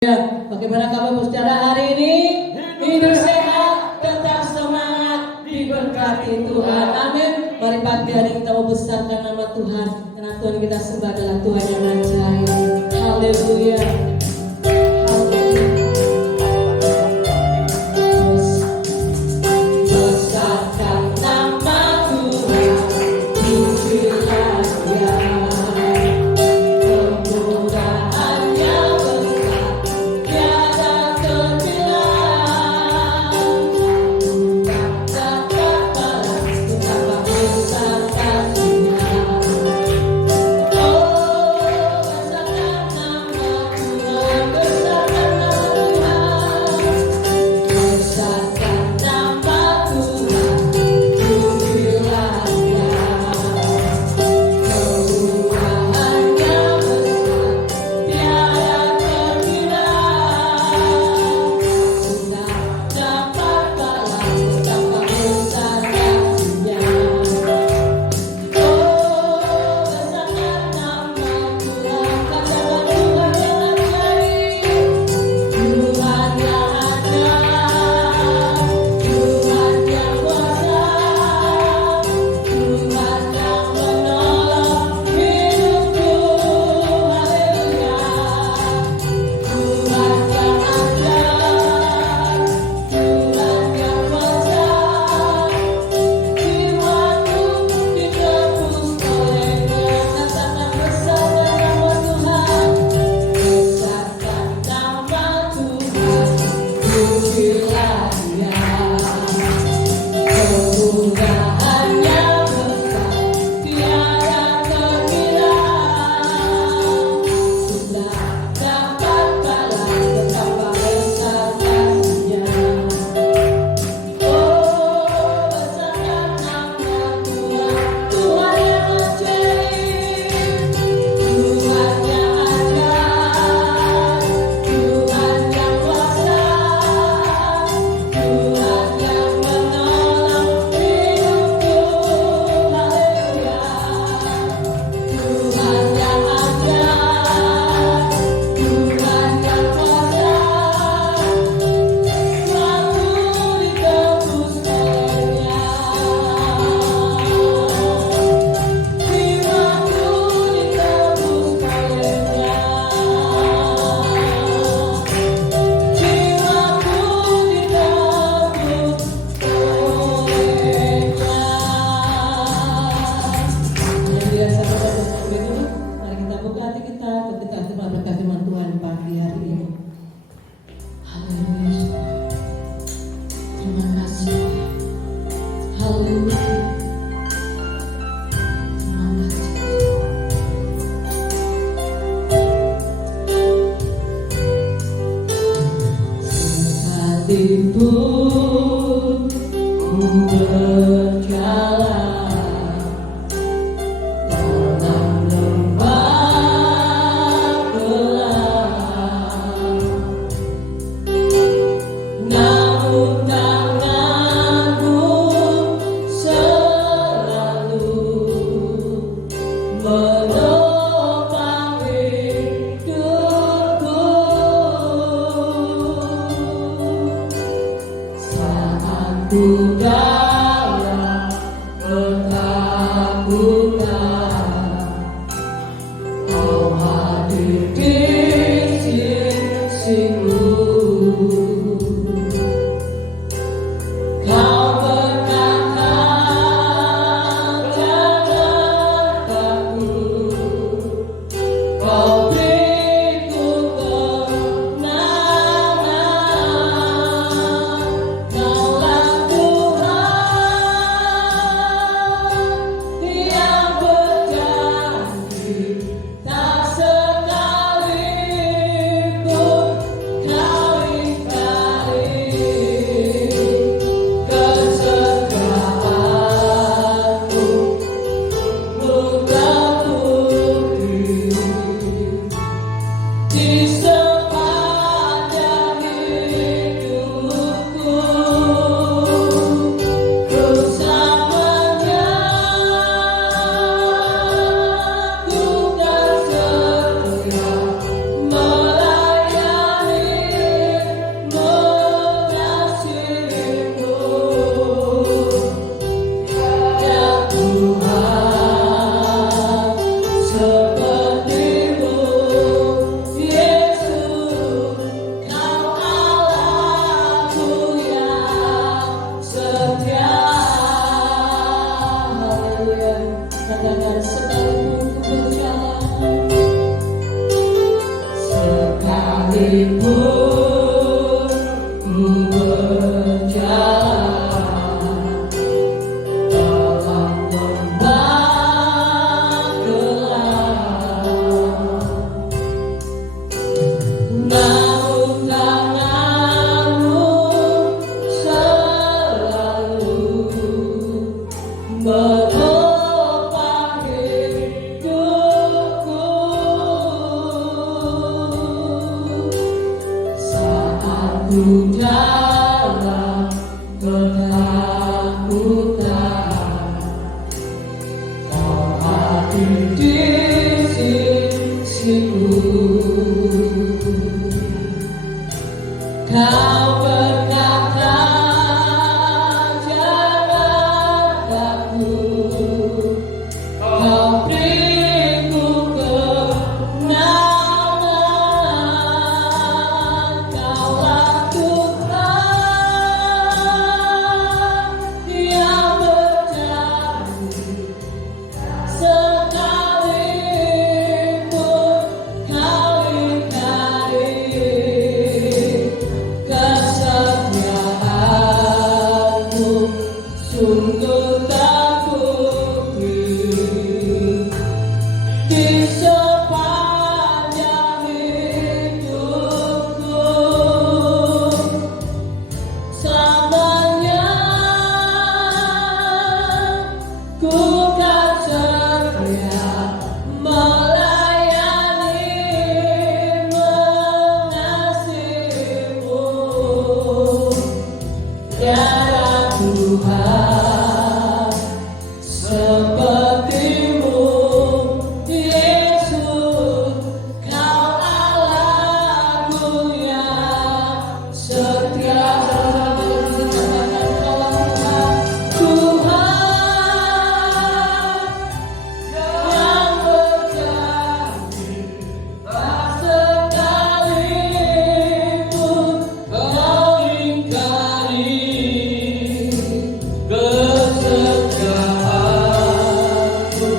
Ya, bagaimana kabar saudara hari ini? Hidup sehat, tetap semangat, diberkati Tuhan. Amin. Mari pagi hari kita mau besarkan nama Tuhan, karena Tuhan kita sembah adalah Tuhan yang ajaib. Haleluya. Sekalipun ku berjalan dalam lembah gelap, namun tanganmu selalu menopang hidupku. Ku dalam ketakutan, Kau hadir di sisiku. Kau berkata jangan takut, Kau beriku kemenangan. Kaulah Tuhan sekalipun berjalan dalam lembah gelap, namun tanganmu selalu menopang hidupku. Saat ku jalan ketakutan, kau hadir di sisiku. Kau berkata, jangan takut, kau beriku kemenangan. Kaulah Tuhan yang berjanji, sekalipun kau ingkari kesetiaanmu, sungguh tak putih di sepanjang hidupku. Selamanya ku kan setia melayani, mengasihimu. Tiada Tuhan sepertimu, Yesus. Kau Allahku yang setia. Tuhan yang berjanji, sekalipun kau ingkari kesetiaanmu,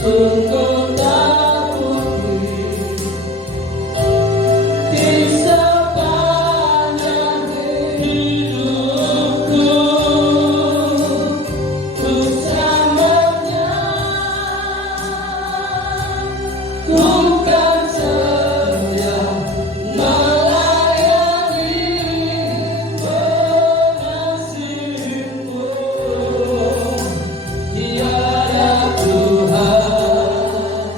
sungguh tak putih di sepanjang hidupku. Selamanya ku kan setia melayani, mengasihimu. Tiada Tuhan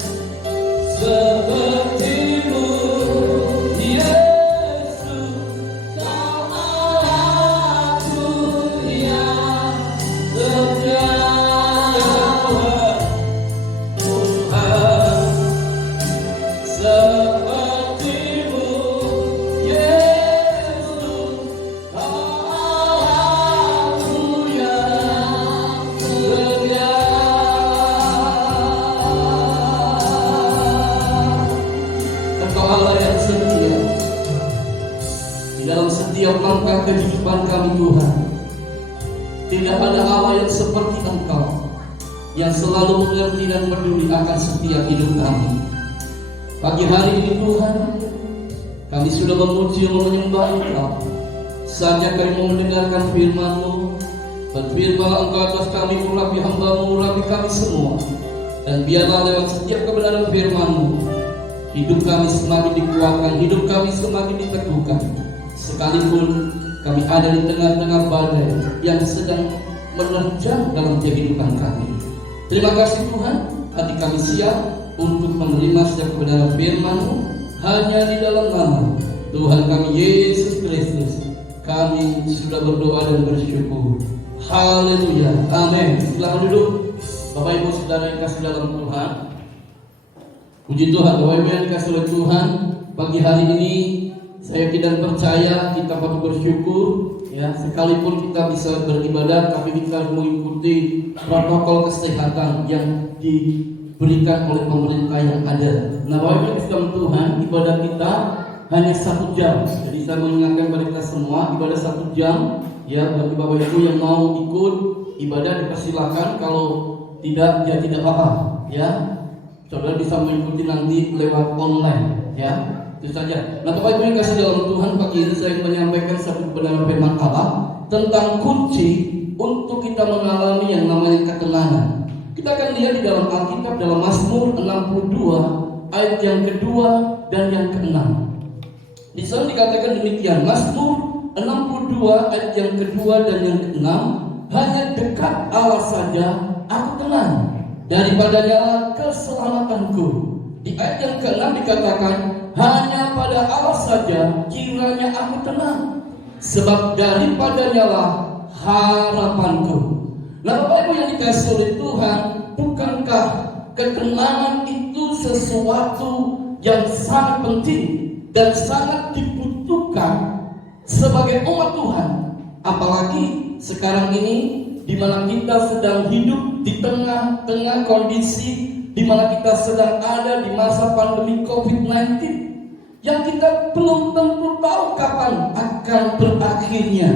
sepertimu, Yesus. Kau Allahku yang setia. Tuhan sepertimu, Yesus. Kau Allahku yang setia. Engkau Allah yang setia di dalam setiap langkah kehidupan kami, Tuhan. Tidak ada Allah yang seperti Engkau, yang selalu mengerti dan peduli akan setiap hidup kami. Pagi hari ini, Tuhan, kami sudah memuji dan menyembah Engkau. Saatnya kami mau mendengarkan firman-Mu. Berfirmanlah Engkau atas kami, urapi hamba-Mu, urapi kami semua. Dan biarlah lewat setiap kebenaran firman-Mu, hidup kami semakin dikuatkan, hidup kami semakin diteguhkan. Sekalipun kami ada di tengah-tengah badai yang sedang menerjang dalam kehidupan kami. Terima kasih Tuhan, hati kami siap untuk menerima setiap kebenaran firman-Mu. Hanya di dalam nama Tuhan kami Yesus Kristus kami sudah berdoa dan bersyukur. Haleluya, amin. Silakan duduk, Bapak Ibu Saudara yang kasih dalam Tuhan. Puji Tuhan, Bapak Ibu yang dikasih oleh Tuhan. Pagi hari ini saya tidak percaya kita patut bersyukur, ya. Sekalipun kita bisa beribadah, tapi kita mengikuti protokol kesehatan yang diberikan oleh pemerintah yang ada. Nah, Bapak Ibu yang Tuhan, ibadah kita hanya 1 jam. Jadi saya mengingatkan kepada kita semua, ibadah 1 jam. Ya, bagi Bapak Ibu yang mau ikut ibadah dipersilakan. Kalau tidak, tidak apa-apa. Ya, saudara bisa mengikuti nanti lewat online. Ya, Itu saja. Nah, Bapak Ibu yang kasih dalam Tuhan, pagi ini saya menyampaikan satu kebenaran firman Allah tentang kunci untuk kita mengalami yang namanya ketenangan. Kita akan lihat di dalam Alkitab dalam Mazmur 62 ayat yang kedua dan yang keenam. Di sana dikatakan demikian, Mazmur 62 ayat yang kedua dan yang keenam, hanya dekat Allah saja aku tenang, daripadanya keselamatanku. Di ayat yang keenam dikatakan, hanya pada Allah saja kiranya aku tenang, sebab daripadanya lah harapanku. Nah, Bapak Ibu yang dikasih oleh Tuhan, bukankah ketenangan itu sesuatu yang sangat penting dan sangat dibutuhkan sebagai umat Tuhan? Apalagi sekarang ini di mana kita sedang hidup di tengah-tengah kondisi di mana kita sedang ada di masa pandemi COVID-19 yang kita belum tentu tahu kapan akan berakhirnya.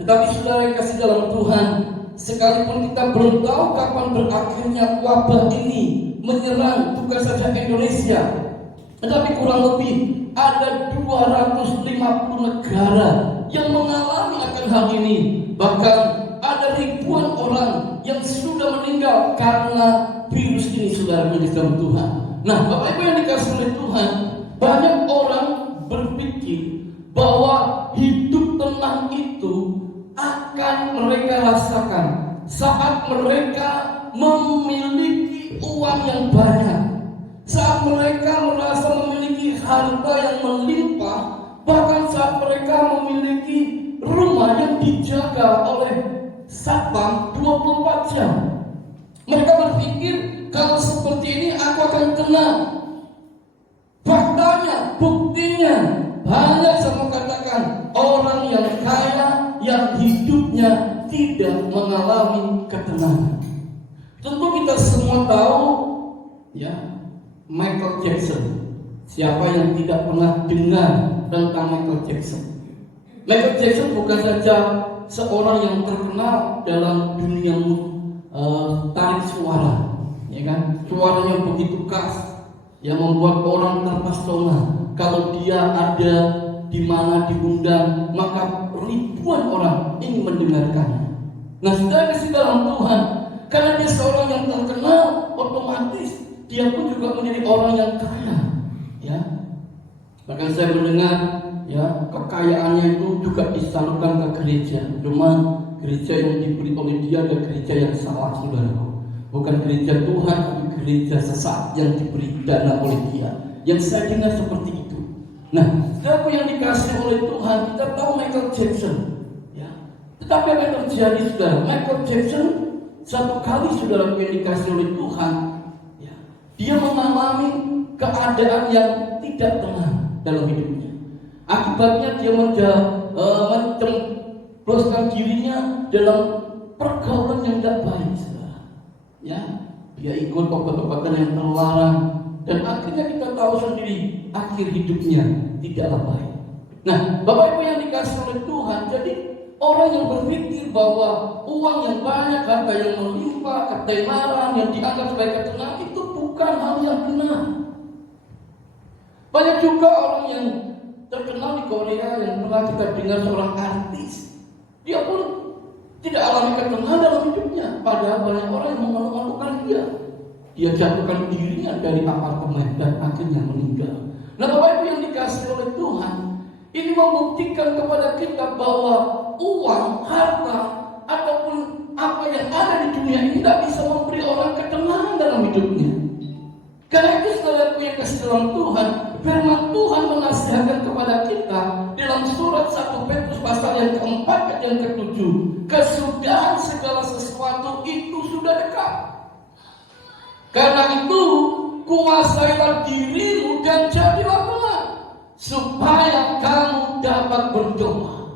Tetapi saudara yang kasih dalam Tuhan, sekalipun kita belum tahu kapan berakhirnya wabah ini menyerang bukan saja Indonesia, tetapi kurang lebih ada 250 negara yang mengalami akan hal ini. Bahkan ada ribuan orang yang sudah meninggal karena virus ini, saudara yang dikasihi Tuhan. Nah, Bapak Ibu yang dikasih oleh Tuhan, banyak orang berpikir bahwa hidup tenang itu akan mereka rasakan saat mereka memiliki uang yang banyak, saat mereka merasa memiliki harta yang melimpah, bahkan saat mereka memiliki rumah yang dijaga oleh satpam 24 jam. Mereka berpikir kalau seperti ini aku akan tenang. Faktanya, buktinya, banyak saya mau katakan orang yang kaya yang hidupnya tidak mengalami ketenangan. Tentu kita semua tahu ya, Michael Jackson. Siapa yang tidak pernah dengar tentang Michael Jackson? Michael Jackson bukan saja seorang yang terkenal dalam dunia tarik suara, ya kan? Suaranya begitu khas yang membuat orang terpesona. Kalau dia ada di mana diundang, maka ribuan orang ingin mendengarkannya. Nah, saudara kasih dalam Tuhan, karena dia seorang yang terkenal, otomatis dia pun juga menjadi orang yang kaya, ya. Bahkan saya mendengar, ya, kekayaannya itu juga disalurkan ke gereja. Cuma gereja yang diberi oleh dia adalah gereja yang salah, saudaraku. Bukan gereja Tuhan, tapi gereja sesat yang diberi dana oleh dia. Yang saya dengar seperti itu. Nah, saudaraku yang dikasih oleh Tuhan, kita tahu Michael Jackson, ya. Tetapi apa yang terjadi, saudara? Michael Jackson satu kali, saudaraku yang dikasih oleh Tuhan, ya, dia mengalami keadaan yang tidak tenang dalam hidupnya. Akibatnya dia mencemploskan dirinya dalam pergaulan yang tidak baik, saudara. Ya, dia ikut obat-obatan yang terlarang, dan akhirnya kita tahu sendiri akhir hidupnya tidaklah baik. Nah, Bapak Ibu yang dikasih oleh Tuhan, jadi orang yang berpikir bahwa uang yang banyak, harta yang melimpah, ketenaran yang dianggap sebagai ketenangan itu bukan hal yang benar. Banyak juga orang yang terkenal di Korea yang pernah kita dengar seorang artis, dia pun tidak alami ketenangan dalam hidupnya. Padahal banyak orang yang memalu-malukan dia. Dia jatuhkan dirinya dari apartemen dan akhirnya meninggal. Nah, Bapak Ibu yang dikasih oleh Tuhan, ini membuktikan kepada kita bahwa uang, harta, ataupun apa yang ada di dunia ini tidak bisa memberi orang ketenangan dalam hidupnya. Karena itu, saudaraku yang kasih dalam Tuhan, firman Tuhan menasihatkan kepada kita dalam surat 1 Petrus pasal yang keempat ayat yang ke-7, kesudahan segala sesuatu itu sudah dekat. Karena itu kuasailah dirimu dan jadilah tenang, supaya kamu dapat berdoa.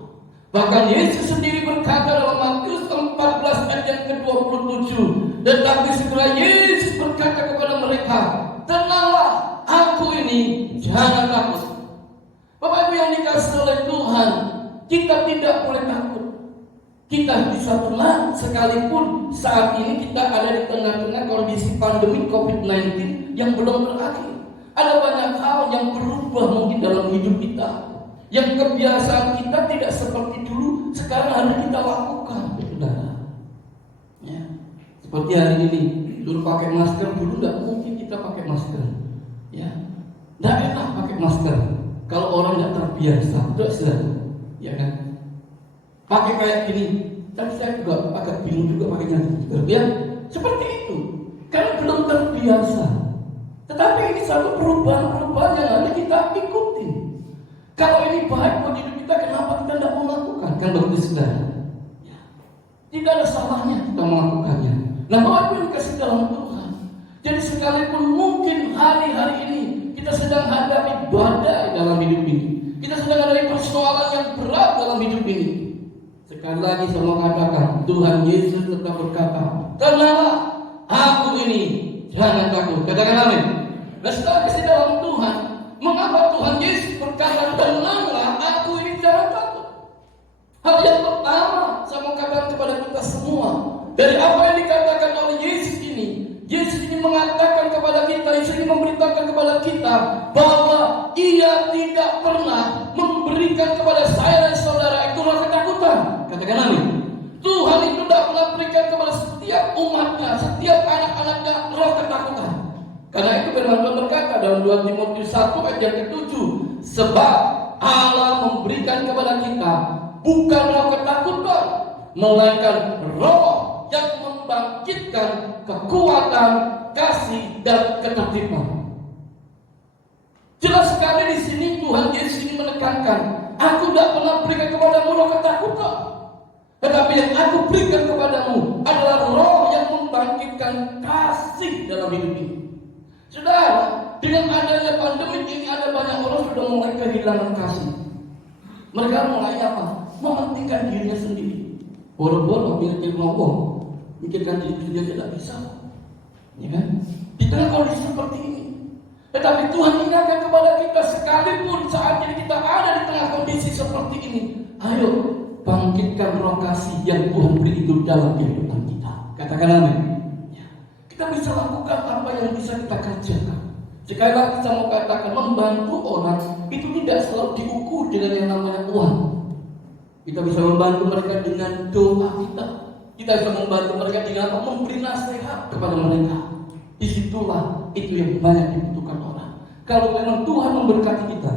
Bahkan Yesus sendiri berkata dalam Matius 14 ayat yang ke-27, tetapi segera Yesus berkata kepada mereka, tenanglah, aku ini, jangan takut. Bapak Ibu yang dikasihi oleh Tuhan, kita tidak boleh takut. Kita bisa tenang sekalipun saat ini kita ada di tengah-tengah kondisi pandemi COVID-19 yang belum berakhir. Ada banyak hal yang berubah mungkin dalam hidup kita. Yang kebiasaan kita tidak seperti dulu, sekarang harus kita lakukan. Saudara. Ya. Seperti hari ini, dulu pakai masker, dulu nggak mungkin kita pakai masker. Ya. Nggak enak pakai masker. Kalau orang nggak terbiasa, betul saudara. Ya kan? Pakai kayak gini. Tadi saya juga agak bingung juga pakainya. Ya, seperti itu. Karena belum terbiasa. Tetapi ini satu perubahan-perubahan yang harus kita ikuti. Kalau ini baik buat hidup kita, kenapa kita tidak mau melakukan? Kan begitu saudara. Ya. Tidak ada salahnya kita melakukannya. Nah, bahwa itu dikasih dalam Tuhan. Jadi sekalipun mungkin hari-hari ini kita sedang hadapi badai dalam hidup ini, kita sedang hadapi persoalan yang berat dalam hidup ini. Sekali lagi saya mau katakan, Tuhan Yesus tetap berkata, tenanglah, aku ini, jangan takut. Katakan amin. Nah, setelah kasih dalam Tuhan, mengapa Tuhan Yesus berkata, tenanglah, aku ini, jangan takut? Hal yang pertama, saya mau katakan kepada kita semua, dari apa yang dikatakan oleh Yesus ini mengatakan kepada kita, Yesus ini memberitakan kepada kita bahwa Ia tidak pernah memberikan kepada saya dan saudara itu rasa ketakutan. Katakan amin. Tuhan itu tidak pernah berikan kepada setiap umatnya, setiap anak-anaknya roh ketakutan. Karena itu firman Tuhan berkata dalam 2 Timotius 1 ayat yang ke-7, sebab Allah memberikan kepada kita bukan roh ketakutan, melainkan roh yang membangkitkan kekuatan, kasih, dan ketertiban. Jelas sekali di sini Tuhan Yesus ini menekankan, aku tidak pernah berikan kepadamu roh ketakutan, tetapi yang aku berikan kepadamu adalah roh yang membangkitkan kasih dalam hidup ini. Saudara, dengan adanya pandemi ini ada banyak orang sudah mulai kehilangan kasih. Mereka mulai apa? Mementingkan dirinya sendiri. Boro-boro mikir ngomong, mikirkan diri sendiri tidak bisa. Ya kan? Di tengah kondisi seperti ini. Tetapi Tuhan ingatkan kepada kita, sekalipun saat ini kita ada di tengah kondisi seperti ini, ayo bangkitkan roh kasih yang Tuhan beri itu dalam kehidupan kita. Katakan amin. Ya. Kita bisa lakukan apa yang bisa kita kerjakan. Sekali lagi saya mau katakan, membantu orang itu tidak selalu diukur dengan yang namanya uang. Kita bisa membantu mereka dengan doa kita. Kita bisa membantu mereka dengan memberi nasihat kepada mereka. Disitulah itu yang banyak dibutuhkan orang. Kalau memang Tuhan memberkati kita,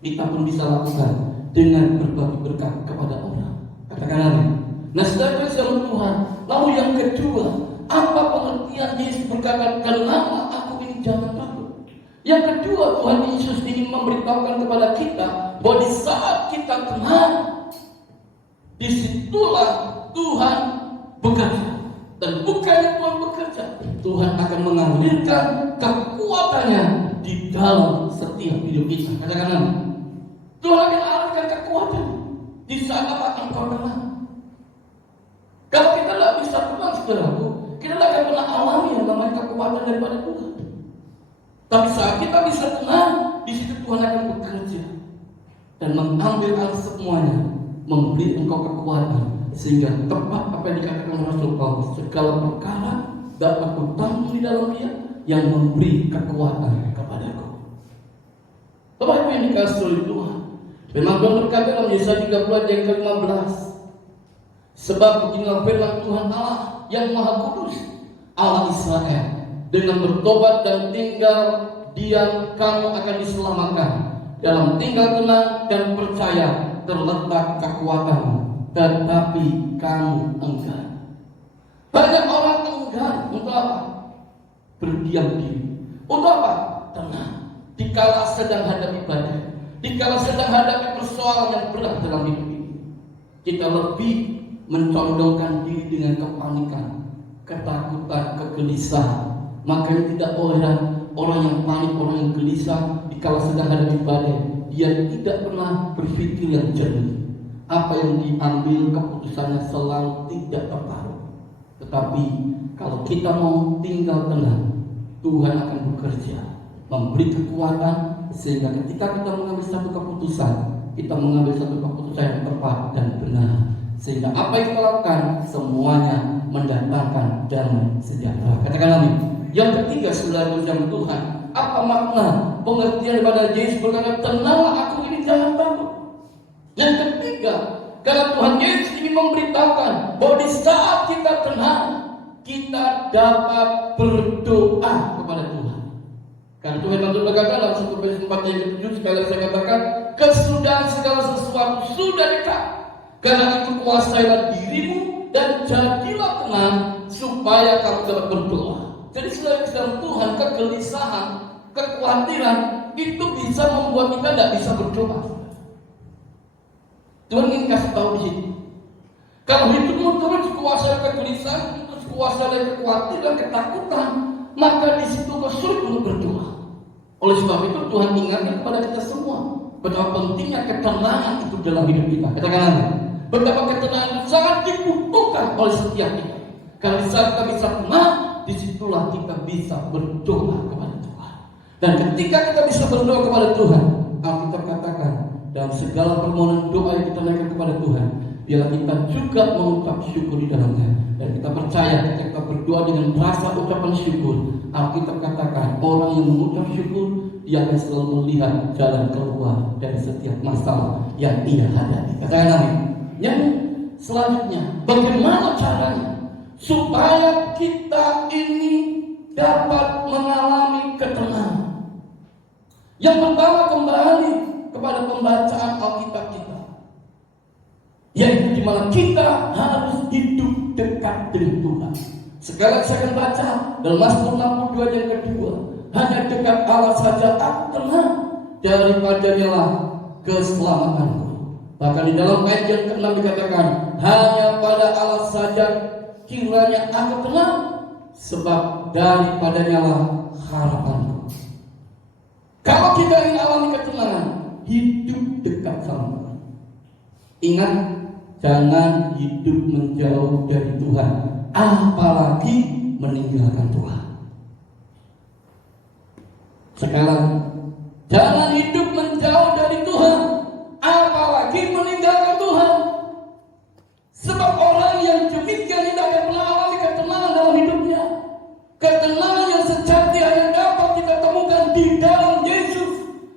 kita pun bisa lakukan dengan berbagi berkat kepada orang. Katakan amin. Nah, setelah itu Tuhan. Lalu yang kedua, apa pengertian Yesus berkata, kenapa aku ini jangan takut? Yang kedua, Tuhan Yesus ingin memberitahukan kepada kita bahwa di saat kita tenang, disitulah Tuhan bekerja. Dan bukannya Tuhan bekerja, Tuhan akan mengalirkan kekuatannya di dalam setiap hidup kita. Katakan amin. Tuhan akan mengalirkan kekuatan di saat apa engkau tenang. Kalau kita tidak bisa tenang, saudaraku, kita tidak akan pernah alami yang namanya kekuatan daripada Tuhan. Tapi saat kita bisa tenang, di situ Tuhan akan bekerja dan mengambil alih semuanya, memberi engkau kekuatan. Sehingga tepat apa yang dikatakan Rasul Paulus, segala perkara dapat kutanggung di dalam Dia yang memberi kekuatan kepadaku. Bapak Ibu yang dikasihi oleh Tuhan, memang Tuhan berkata dalam Yesaya 30 ayat yang ke-15, sebab beginilah firman Tuhan Allah yang Maha Kudus, Allah Israel, dengan bertobat dan tinggal diam kamu akan diselamatkan. Dalam tinggal tenang dan percaya terletak kekuatanmu. Tetapi kamu enggan. Banyak orang enggan untuk apa? Berdiam diri. Untuk apa? Tenang. Dikala sedang hadapi badai, dikala sedang hadapi persoalan yang berat dalam hidup ini, kita lebih mencondongkan diri dengan kepanikan, ketakutan, kegelisahan. Makanya tidak orang yang panik, orang yang gelisah dikala sedang hadapi badai, dia tidak pernah berpikir yang jernih. Apa yang diambil keputusannya selalu tidak tepat. Tetapi kalau kita mau tinggal tenang, Tuhan akan bekerja, memberi kekuatan, sehingga ketika kita mengambil satu keputusan, kita mengambil satu keputusan yang tepat dan benar, sehingga apa yang kita lakukan semuanya mendatangkan damai sejahtera. Katakan amin. Yang ketiga, saudara yang Tuhan, Apa makna pengertian daripada Yesus berkata, tenanglah, aku ini, jangan takut. Yang ketiga, karena Tuhan Yesus ingin memberitahukan bahwa di saat kita tenang, kita dapat berdoa kepada Tuhan. Karena Tuhan berkata dalam 1 Petrus 4 ayat 7, sekali lagi saya katakan, kesudahan segala sesuatu sudah dekat. Karena itu kuasailah dirimu dan jadilah tenang supaya kamu dapat berdoa. Jadi selain Tuhan, kegelisahan, kekhawatiran itu bisa membuat kita tidak bisa berdoa. Tuhan ingin kasih tahu di sini. Kalau hidupmu terus kuasai kegelisahan, terus kuasai kekhawatiran, ketakutan, maka di situ kau sulit untuk berdoa. Oleh sebab itu Tuhan ingatkan kepada kita semua betapa pentingnya ketenangan itu dalam hidup kita. Katakan amin. Betapa ketenangan itu sangat dibutuhkan oleh setiap kita. Kalau di saat kita bisa tenang, disitulah kita bisa berdoa kepada Tuhan. Dan ketika kita bisa berdoa kepada Tuhan, Alkitab katakan dalam segala permohonan doa yang kita naikkan kepada Tuhan, biarlah kita juga mengucap syukur di dalamnya. Dan kita percaya ketika kita berdoa dengan rasa ucapan syukur, Alkitab katakan orang yang mengucap syukur, dia akan selalu melihat jalan keluar dari setiap masalah yang ia hadapi. Katakan amin. Yang selanjutnya, bagaimana caranya supaya kita ini dapat mengalami ketenangan? Yang pertama, kembali kepada pembacaan Alkitab kita, yaitu di mana kita harus hidup dekat dengan Tuhan. Sekali saya akan baca dalam Mazmur 62 yang kedua, hanya dekat Allah saja aku tenang, daripadanya lah keselamatanku. Bahkan di dalam ayat yang ke-6 dikatakan, hanya pada Allah saja kiranya aku tenang, sebab daripadanya lah harapanku. Kalau kita ingin alami ketenangan, hidup dekat sama Tuhan. Ingat, jangan hidup menjauh dari Tuhan, apalagi meninggalkan Tuhan. Sekarang, jangan hidup menjauh dari Tuhan, apalagi meninggalkan Tuhan. Sebab orang yang demikian tidak akan pernah alami ketenangan dalam hidupnya. Ketenangan yang sejati hanya dapat kita temukan di dalam Yesus.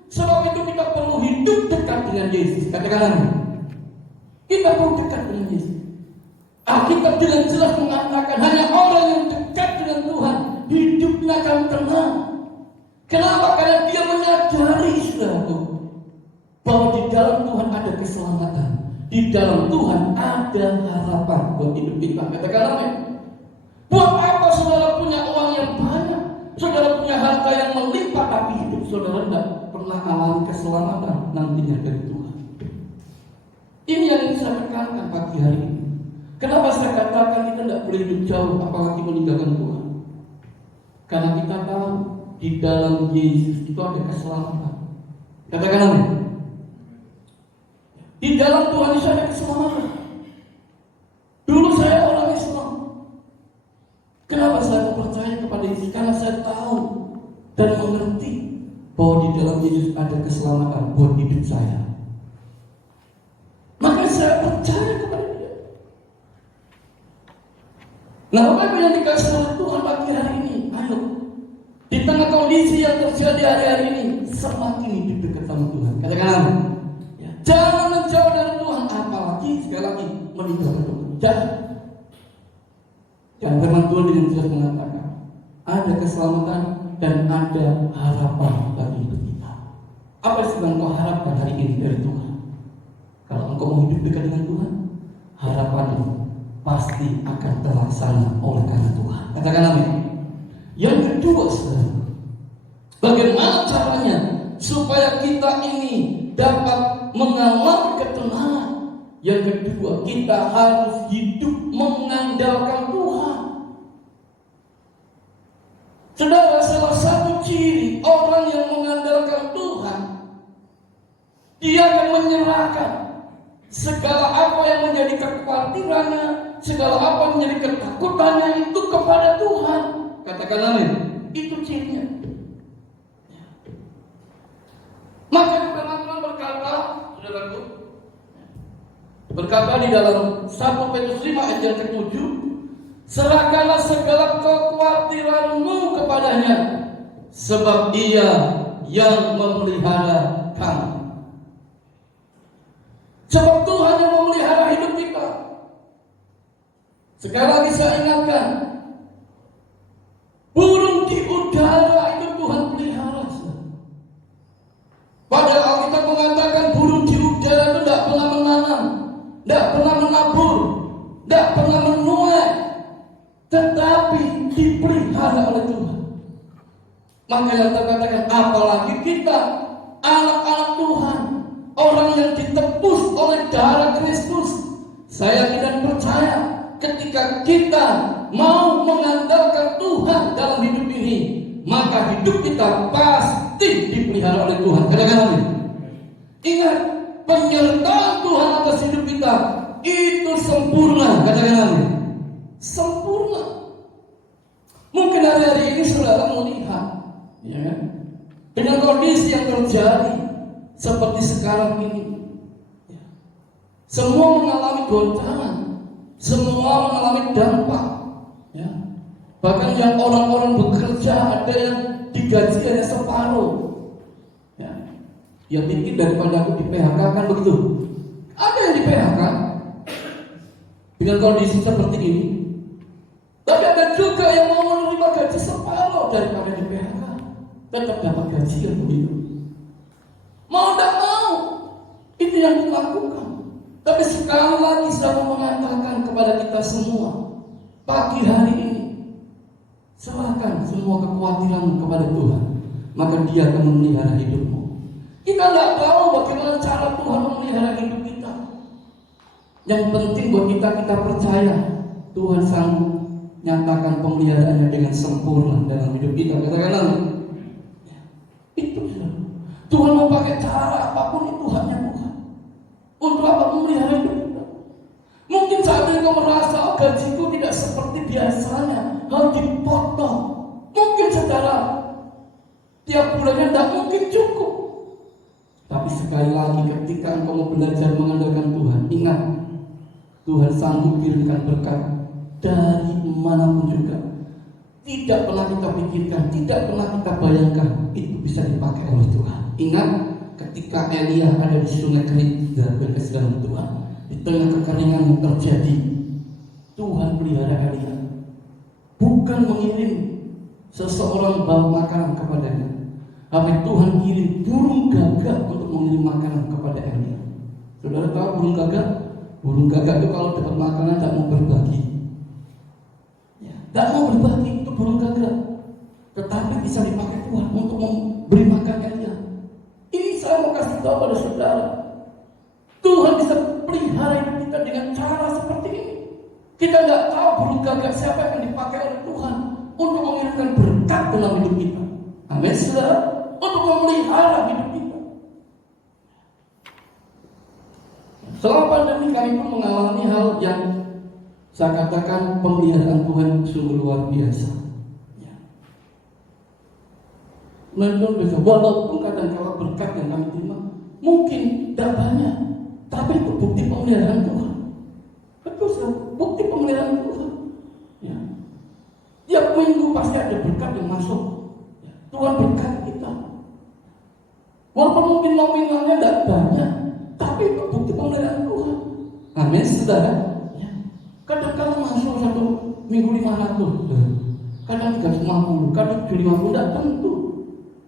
Sebab itu kita perlu hidup dekat dengan Yesus. Katakan amin. Kita perlu dekat dengan Yesus. Alkitab dengan jelas mengatakan hanya orang yang dekat dengan Tuhan hidupnya akan tenang. Kenapa? Karena dia menyadari, saudaraku, bahwa di dalam Tuhan ada keselamatan, di dalam Tuhan ada harapan buat hidup kita. Katakan amin. Buat apa saudara punya uang yang banyak, saudara punya harta yang melimpah, tapi hidup saudara tidak pernah alami keselamatan nantinya dari Tuhan? Ini yang ingin saya tekankan pagi hari ini. Kenapa saya katakan kita tidak boleh hidup jauh, apalagi meninggalkan Tuhan? Karena kita tahu di dalam Yesus itu ada keselamatan. Katakan amin. Di dalam Tuhan Yesus ada keselamatan. Dulu saya orang Islam. Kenapa saya percaya kepada Yesus? Karena saya tahu dan mengerti bahwa di dalam Yesus ada keselamatan buat hidup saya. Maka saya percaya kepada Dia. Nah, Bapak yang dikasih oleh Tuhan pagi hari ini, ayo di tengah kondisi yang terjadi hari-hari ini, semakin hidup dekat sama Tuhan. Katakan amin. Ya, jangan menjauh dari Tuhan, apalagi sekali lagi meninggalkan Tuhan. Jangan. Dan firman Tuhan dengan jelas mengatakan ada keselamatan dan ada harapan bagi hidup kita. Apa yang sedang kau harapkan hari ini dari Tuhan? Kalau engkau mau hidup dekat dengan Tuhan, harapanmu pasti akan terlaksana oleh karena Tuhan. Katakan amin. Yang kedua, saudara, bagaimana caranya supaya kita ini dapat mengalami ketenangan? Yang kedua, kita harus hidup mengandalkan Tuhan. Saudara, salah satu ciri orang yang mengandalkan Tuhan, dia akan menyerahkan segala apa yang menjadi kekhawatirannya, segala apa yang menjadi ketakutannya itu kepada Tuhan. Katakan amin. Itu cirinya. Maka Tuhan berkata, saudaraku, berkata di dalam 1 Petrus 5 ayat yang ke-7, serahkanlah segala kekhawatiranmu kepadanya, sebab Ia yang memelihara kamu. Sebab Tuhan yang memelihara hidup kita. Sekali lagi saya ingatkan, burung di udara itu Tuhan pelihara. Padahal Alkitab mengatakan burung di udara itu tidak pernah menanam, tidak pernah menabur, tidak pernah menuai, tetapi dipelihara oleh Tuhan. Maka yang terkatakan, apalagi kita, anak-anak Tuhan, orang yang ditebus oleh darah Kristus. Saya tidak percaya ketika kita mau mengandalkan Tuhan dalam hidup ini, maka hidup kita pasti dipelihara oleh Tuhan. Katakan amin. Ingat, penyertaan Tuhan atas hidup kita itu sempurna. Katakan amin. Sempurna. Mungkin hari-hari ini saudara melihat, ya kan, dengan kondisi yang terjadi seperti sekarang ini, ya, semua mengalami goncangan, semua mengalami dampak, ya. Bahkan yang orang-orang bekerja ada yang digaji hanya separuh, ya. Ya pikir daripada aku di PHK kan begitu. Ada yang di PHK dengan kondisi seperti ini. Tapi ada juga yang mau menerima gaji separuh daripada di PHK, tetap dapat gaji yang begitu. Mau tidak mau, itu yang dilakukan. Tapi sekali lagi saya mau mengatakan kepada kita semua, pagi hari ini, serahkan semua kekhawatiran kepada Tuhan, maka Dia akan memelihara hidupmu. Kita tidak tahu bagaimana cara Tuhan memelihara hidup kita. Yang penting buat kita percaya Tuhan sanggup nyatakan pemeliharaannya dengan sempurna dalam hidup kita. Katakan amin. Itu Tuhan mau pakai cara apapun, itu haknya Tuhan. Untuk apa? Memelihara hidup kita. Mungkin saat ini kau merasa gajiku tidak seperti biasanya, harus dipotong. Mungkin secara tiap bulannya tidak mungkin cukup. Tapi sekali lagi ketika engkau mau belajar mengandalkan Tuhan, ingat, Tuhan sanggup kirimkan berkat dari manapun juga. Tidak pernah kita pikirkan, tidak pernah kita bayangkan itu bisa dipakai oleh Tuhan. Ingat, ketika Elia ada di sungai kering dan berkesedaran Tuhan, di tengah kekeringan yang terjadi, Tuhan pelihara Elia. Bukan mengirim seseorang bawa makanan kepadanya, tapi Tuhan kirim burung gagak untuk mengirim makanan kepada Elia. Saudara tahu burung gagak? Burung gagak itu kalau dapat makanan tidak mau berbagi. Tidak mau berbagi, itu burung gagak. Tetapi bisa dipakai Tuhan untuk memberi makan Elia. Ini saya mau kasih tahu pada saudara, Tuhan bisa pelihara hidup kita dengan cara seperti ini. Kita tidak tahu burung gagak siapa yang dipakai oleh Tuhan untuk mengirimkan berkat dalam hidup kita. Amin, saudara. Untuk memelihara hidup kita. Selama pandemi kami pun mengalami hal yang saya katakan pemeliharaan Tuhan sungguh luar biasa. Walaupun kadang-kala berkat yang kami terima mungkin tidak banyak, tapi itu bukti pemeliharaan Tuhan. Betul, bukti pemeliharaan Tuhan. Ya. Tiap minggu pasti ada berkat yang masuk. Ya. Tuhan berkat kita. Walaupun mungkin nominalnya tidak banyak, tapi itu bukti pemeliharaan Tuhan. Amin, saudara. Ya. Kadang-kala masuk satu minggu 500, kadang 350, kadang 750, tidak tentu.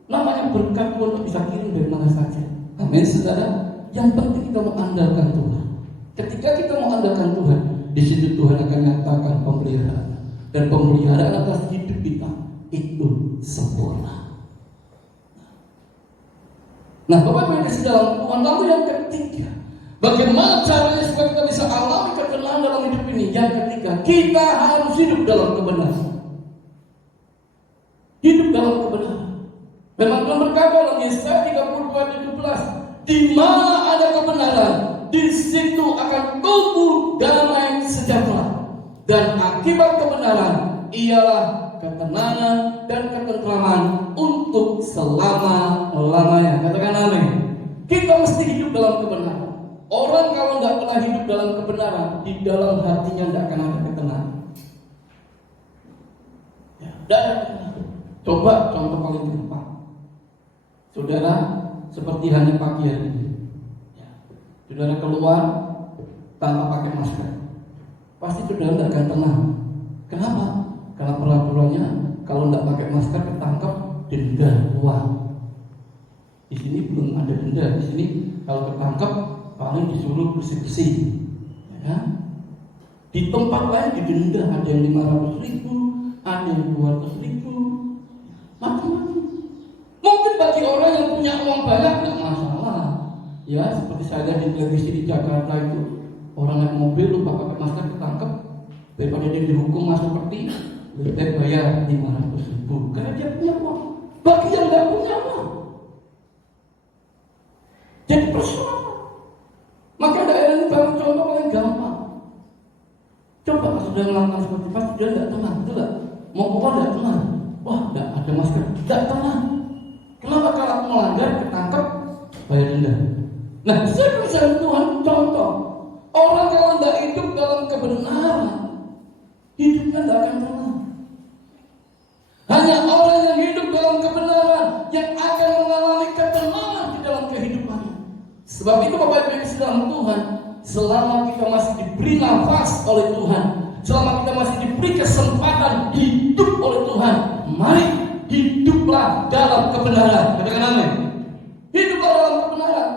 Namanya berkat Tuhan bisa kirim dari mana saja. Amin, saudara. Yang penting kita mengandalkan Tuhan. Ketika kita mengandalkan Tuhan, di situ Tuhan akan nyatakan pemeliharaan, dan pemeliharaan atas hidup kita itu sempurna. Nah, Bapak Ibu di dalam Tuhan, lalu yang ketiga, bagaimana caranya supaya kita bisa alami ketenangan dalam hidup ini? Yang ketiga, kita harus hidup dalam kebenaran. Hidup dalam kebenaran. Memang Tuhan berkata dalam Yesaya 32:17, di mana ada kebenaran, di situ akan tumbuh damai sejahtera, dan akibat kebenaran ialah ketenangan dan ketentraman untuk selama-lamanya. Katakan amin. Kita mesti hidup dalam kebenaran. Orang kalau nggak pernah hidup dalam kebenaran, di dalam hatinya tidak akan ada ketenangan. Ya, tidak ada ketenangan. Coba contoh paling gampang. Saudara seperti hanya pagi hari ini. Ya. Saudara keluar tanpa pakai masker. Pasti saudara tidak akan tenang. Kenapa? Karena peraturannya kalau tidak pakai masker ketangkep denda uang. Di sini belum ada denda. Di sini kalau ketangkep paling disuruh bersih-bersih. Ya kan? Di tempat lain didenda, ada yang 500.000, ada yang 200.000, macam-macam. Mungkin bagi orang yang punya uang banyak tidak masalah. Ya seperti saya di televisi di Jakarta itu, orang naik mobil lupa pakai masker ketangkep, daripada dia dihukum masuk peti, lebih baik bayar 500.000 karena dia punya uang. Bagi yang tidak punya uang, jadi persoalan. Maka daerah ini baru contoh paling gampang. Coba sudah melakukan seperti itu, pasti dia tidak tenang, betul tak? Mau keluar tidak tenang. Wah, tidak ada masker, tidak tenang. Kenapa? Kalau melanggar ketangkep bayar denda. Nah, saya bersama Tuhan contoh. Orang kalau tidak hidup dalam kebenaran, hidupnya tidak akan tenang. Hanya orang yang hidup dalam kebenaran yang akan mengalami ketenangan di dalam kehidupannya. Sebab itu Bapak Ibu yang dalam Tuhan, selama kita masih diberi nafas oleh Tuhan, selama kita masih diberi kesempatan hidup oleh Tuhan, mari hiduplah dalam kebenaran. Katakan amin. Hiduplah dalam kebenaran.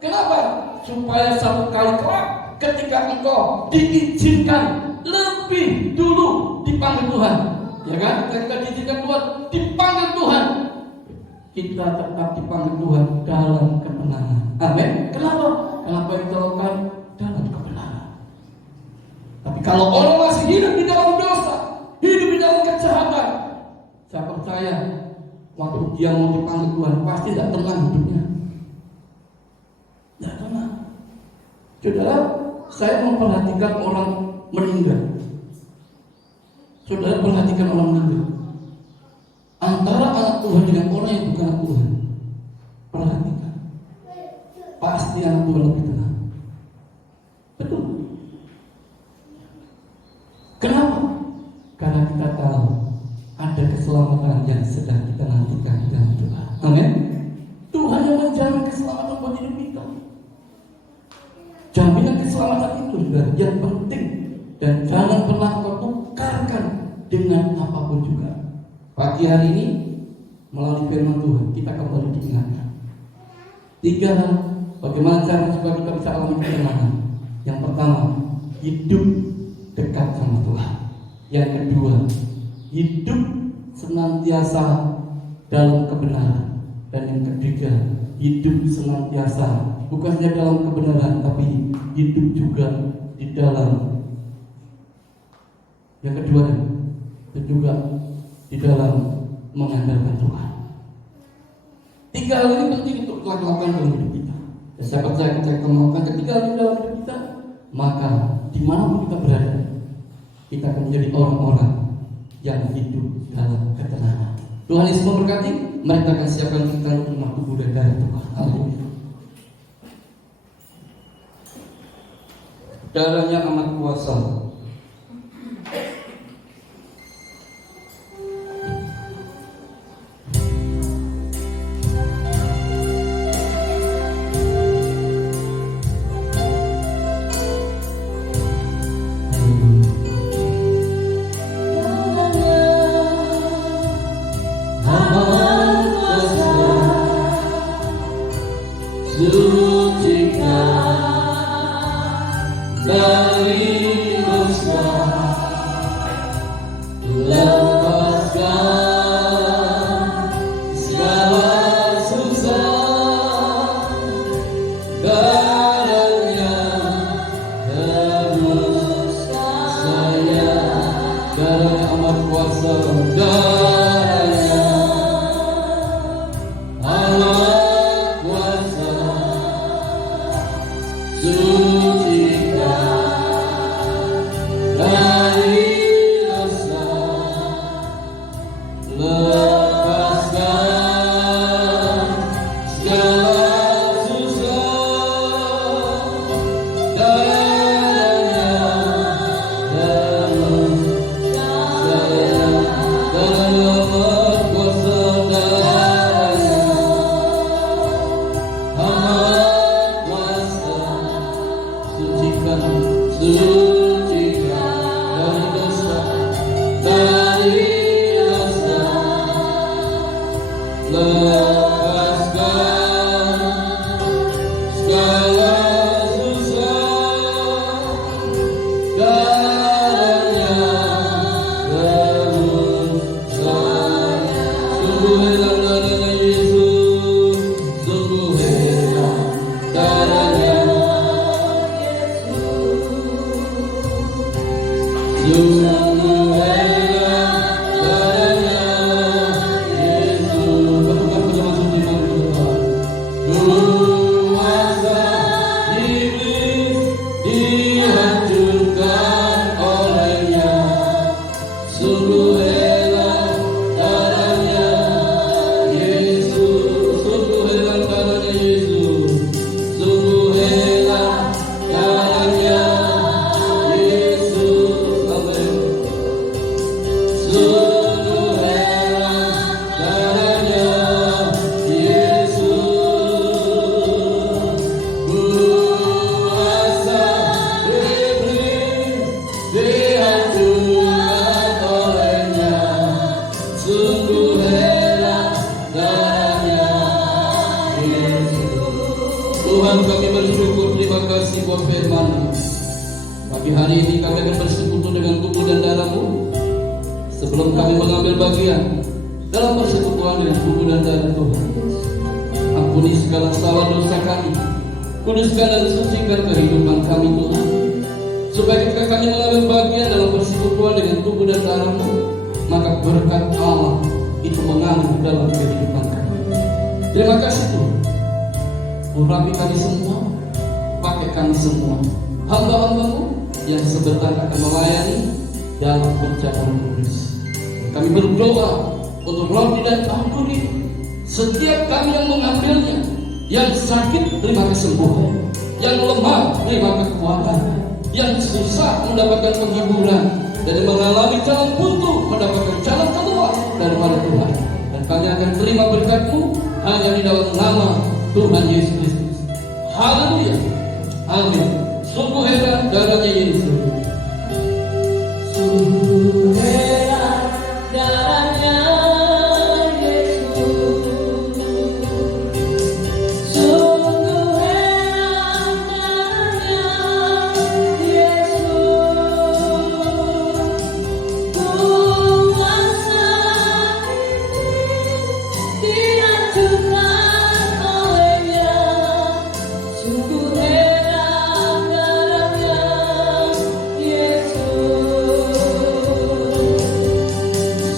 Kenapa? Supaya satu kali kelak ketika engkau diizinkan lebih dulu dipanggil Tuhan, ya kan? Ketika diizinkan Tuhan, dipanggil Tuhan, kita tetap dipanggil Tuhan dalam kebenaran. Amin. Kenapa? Kenapa kita lakukan dalam kebenaran? Tapi kalau orang masih hidup di dalam dosa, hidup di dalam kejahatan, saya percaya waktu dia mau dipanggil Tuhan pasti tidak tenang hidupnya. Tidak tenang. Saudara, saya memperhatikan orang meninggal. Saudara perhatikan orang meninggal. Antara anak Tuhan dengan orang yang bukan anak Tuhan, perhatikan. Pasti anak Tuhan lebih tenang. Betul. Kenapa? Karena kita tahu ada keselamatan yang sedang kita nantikan dalam Tuhan. Amin. Tuhan yang menjamin keselamatan buat hidup kita. Jaminan keselamatan itu juga yang penting dan jangan pernah kau tukarkan dengan apapun juga. Pagi hari ini melalui firman Tuhan kita kembali diingatkan 3 hal bagaimana cara supaya kita bisa alami ketenangan. Yang pertama, hidup dekat sama Tuhan. Yang kedua, hidup senantiasa dalam kebenaran. Dan yang ketiga, hidup senantiasa bukan saja dalam kebenaran, tapi hidup juga di dalam yang kedua dan juga di dalam mengandalkan Tuhan. 3 hal ini penting untuk kita lakukan dalam hidup kita. Dan saya percaya kita akan melakukan ketiga hal ini dalam hidup kita, maka dimanapun kita berada, kita akan menjadi orang-orang yang hidup dalam ketenangan. Tuhan Yesus memberkati. Mereka akan siapkan kita untuk rumah tubuh dan darah Tuhan. Haleluya. Darahnya amat kuasa. Kuasa bersihkan, sucikan dari dosa, dari dosa. Lepaskan segala susah, darahnya tebus saya. Sungguh heran darahnya Yesus, sungguh heran darahnya Yesus, sungguh heran darahnya Yesus. Batukan penjemahan suci mari berdoa. Kuasa iblis dihancurkan olehnya, sungguh heran darahnya Yesus, sungguh heran darahnya Yesus, sungguh heran darahnya Yesus. Amin. Sungguh heran darahnya Yesus. Kuasa iblis dihancurkan olehnya, sungguh heran darahnya Yesus. Tuhan, kami bersyukur, terima kasih buat firman-Mu. Pagi hari ini kami akan bersekutu dengan tubuh dan darah-Mu. Sebelum kami mengambil bagian dalam persekutuan dengan tubuh dan darah Tuhan, ampuni segala salah dosa kami, kuduskan dan sucikan kehidupan kami Tuhan, supaya ketika kami mengambil bagian dalam persekutuan dengan tubuh dan darah-Mu, maka berkat Allah itu mengalir dalam kehidupan kami. Terima kasih Tuhan. Urapi kami semua, pakai kami semua, hamba-hamba-Mu yang sebentar akan melayani dalam perjalanan kudus. Kami berdoa untuk roh tidak ampuni setiap kami yang mengambilnya. Yang sakit terima kesembuhan, yang lemah terima kekuatan, yang susah mendapatkan penghiburan, dan mengalami jalan buntu mendapatkan jalan keluar daripada Tuhan. Dan kami akan terima berkat-Mu hanya di dalam nama Tuhan Yesus Kristus. Haleluya. Amin. Sungguh heran darahnya Yesus. Sungguh heran darahnya Yesus, sungguh heran darahnya Yesus. Kuasa iblis dihancurkan olehnya, sungguh heran darahnya Yesus.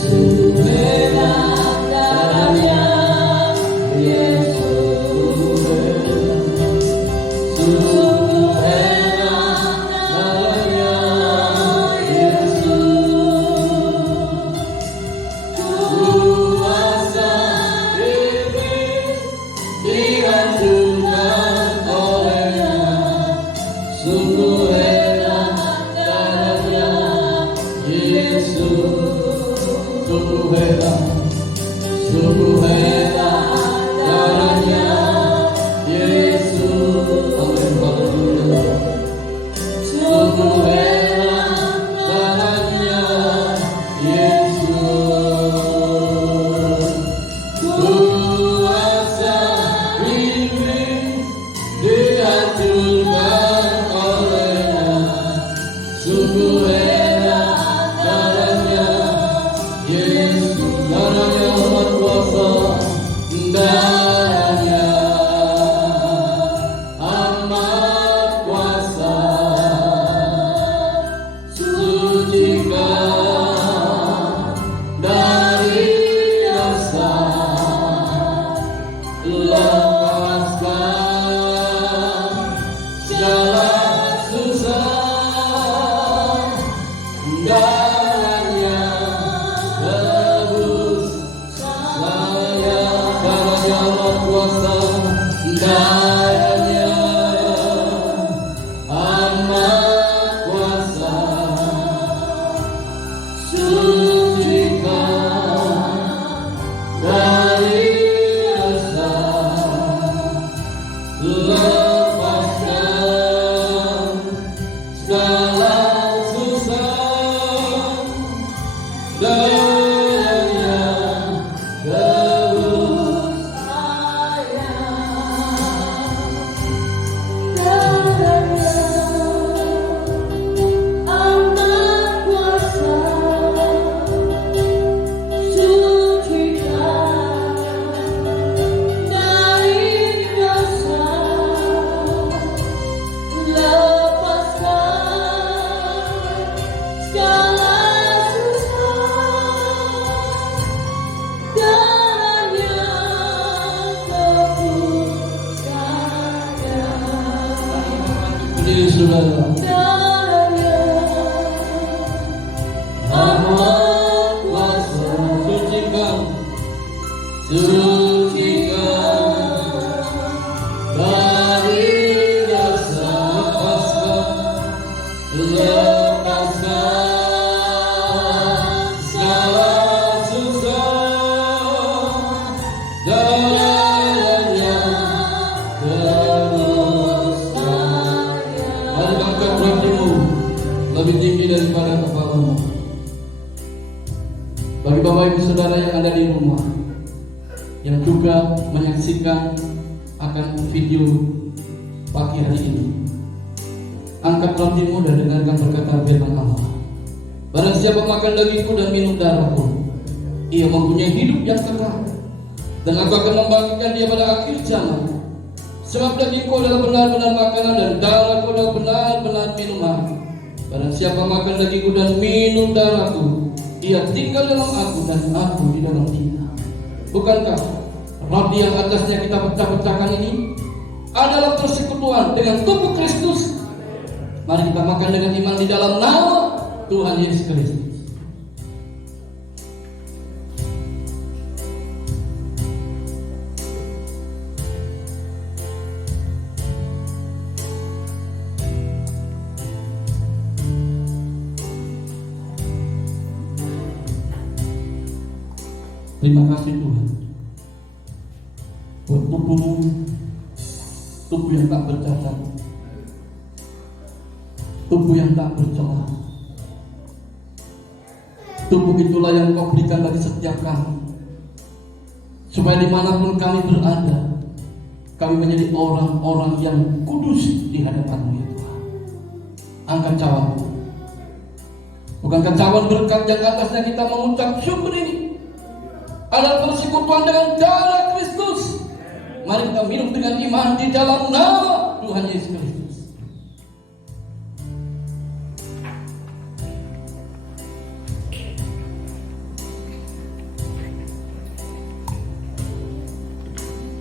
Sungguh heran darahnya Yesus, sungguh heran darahnya Yesus. Kuasa iblis dihancurkan olehnya, sungguh heran darahnya Yesus. Sungguh heran darahnya Yesus. Amin. Haleluya. Sungguh heran darahnya Yesus. Kuasa iblis dihancurkan olehnya, sungguh heran darahnya Yesus. diri saudara. Darahnya amat kuasa. Sucikan, sucikan dari dosa. Lepaskan segala susah. Darahnya tebus saya. Mari angkat hatimu lebih tinggi daripada kepalamu. Bagi Bapak Ibu Saudara yang ada di rumah, yang juga menyaksikan akan video pagi hari ini, angkat hatimu dan dengarkan perkataan firman Allah. Barang siapa makan dagingku dan minum darahku, ia mempunyai hidup yang kekal, dan aku akan membagikan dia pada akhir zaman. Sebab dagingku adalah benar-benar makanan dan darahku adalah benar-benar minuman. Barang siapa makan dagingku dan minum darahku, ia tinggal dalam aku dan aku di dalam dia. Bukankah roti yang atasnya kita pecah-pecahkan ini adalah persekutuan dengan tubuh Kristus? Mari kita makan dengan iman di dalam nama Tuhan Yesus Kristus. Terima kasih Tuhan buat tubuhmu, tubuh yang tak bercacat, tubuh yang tak bercela. Tubuh itulah yang Kau berikan bagi setiap kami, supaya dimanapun kami berada, kami menjadi orang-orang yang kudus di hadapan-Mu ya Tuhan. Angkat cawan, bukankah cawan berkat yang atasnya kita mengucap syukur ini adalah persekutuan dengan darah Kristus. Mari kita minum dengan iman di dalam nama Tuhan Yesus Kristus.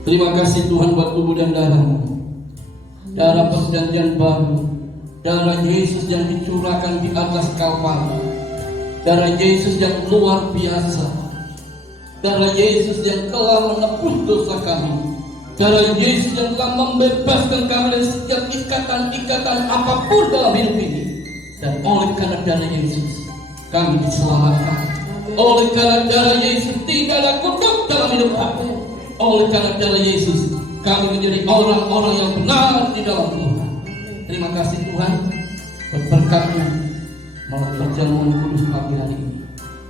Terima kasih Tuhan buat tubuh dan darah-Mu, darah perjanjian baru, darah Yesus yang dicurahkan di atas Kalvari, darah Yesus yang luar biasa, darah Yesus yang telah menebus dosa kami, darah Yesus yang telah membebaskan kami dari setiap ikatan-ikatan apapun dalam hidup ini. Dan oleh karena darah Yesus kami diselamatkan. Oleh karena darah Yesus tidak ada kutuk dalam hidup kami. Oleh karena darah Yesus kami menjadi orang-orang yang benar di dalam Tuhan. Terima kasih Tuhan berkat-Nya melalui perjamuan kudus pagi hari ini.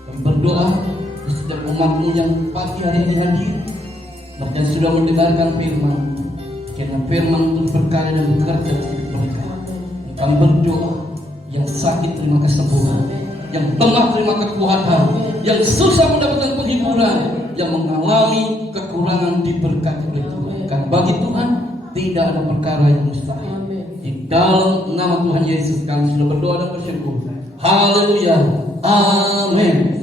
Kami berdoa setiap umat-Mu yang pagi hari ini hadir dan sudah mendengarkan firman, karena firman itu berkarya dan bekerja di hidup mereka. Kami berdoa, yang sakit terima kesembuhan, yang lemah terima kekuatan, yang susah mendapatkan penghiburan, yang mengalami kekurangan diberkati oleh Tuhan. Karena bagi Tuhan tidak ada perkara yang mustahil. Di dalam nama Tuhan Yesus kami sudah berdoa dan bersyukur. Haleluya. Amin.